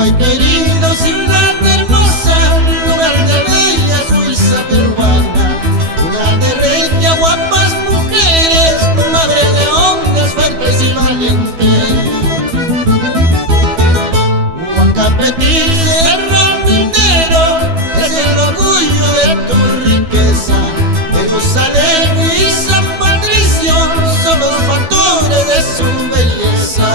Uruguay querido, ciudad hermosa, lugar de bella Suiza peruana, lugar de regia, guapas mujeres, madre de hombres fuertes y valientes. Huancapetil, Cerro Lindero, es el orgullo de tu riqueza. Jerusalén y San Patricio son los factores de su belleza.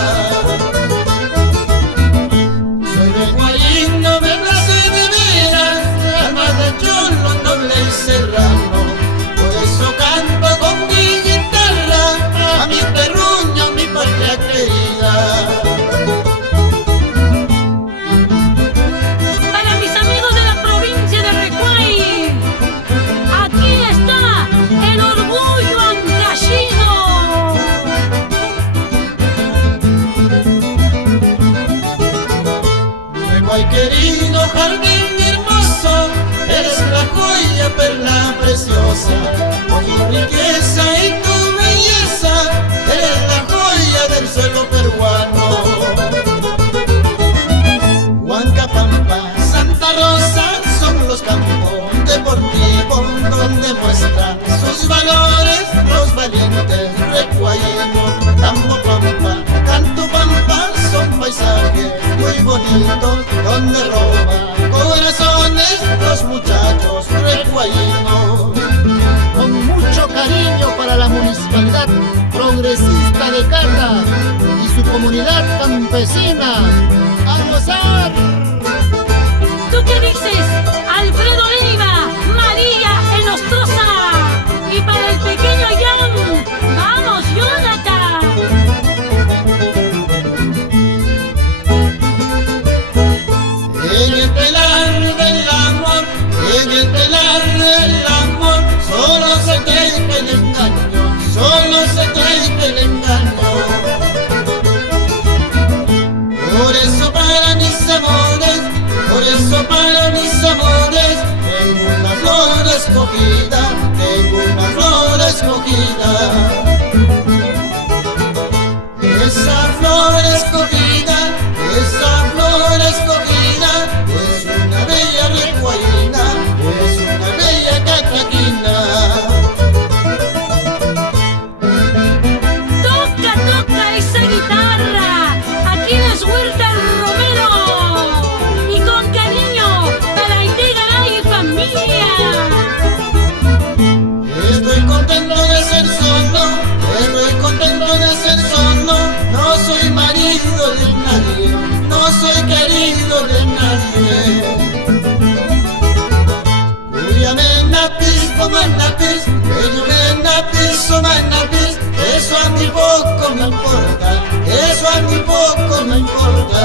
Soy reguayino, me place de veras, alma de cholo, noble y serrano. Por eso canto con mi guitarra a mi terruño, mi patria querida. Ay, querido jardín hermoso, eres la joya, perla preciosa. Con tu riqueza y tu belleza, eres la joya del suelo peruano. Huancapampa, Santa Rosa son los campos deportivos donde muestran sus valores los valientes recuayinos. Tambo Pampa, Canto Pampa son paisajes muy bonitos donde roban corazones los muchachos recuayinos. Con mucho cariño para la municipalidad progresista de Carra y su comunidad campesina. ¡A gozar! ¿Tú qué dices? Alfredo Leiva, María Enostrosa. Y para el pequeño Jan, ¡vamos, Jonathan! En el telar del amor, en el telar del amor, solo se teje el engaño, solo se teje el engaño. Por eso para mis amores, por eso para mis amores, tengo una flor escogida, tengo una flor escogida. Esa flor escogida, esa flor escogida, es una bella recuaína, es una bella cataquina. Toca esa guitarra, aquí en las Huertas Romero. Y con cariño para Itegaray y familia. Estoy contento de ser solo, estoy contento de ser solo. No soy marido de nadie, no soy querido de nadie. Cuyamenapis, comanapis, Cuyamenapis, comanapis, eso a mí poco me importa, eso a mí poco me importa.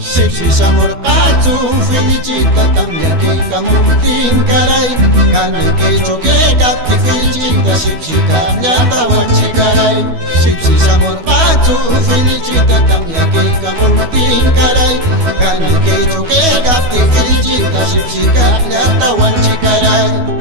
Sipsis amor pachu, filichita también que camutin caray, gana que choque gati filichita, sipsita nyata wanchikaray. Sipsis amor pachu, filichita también que camutin caray, gana que choque gati filichita, sipsita nyata wanchikaray.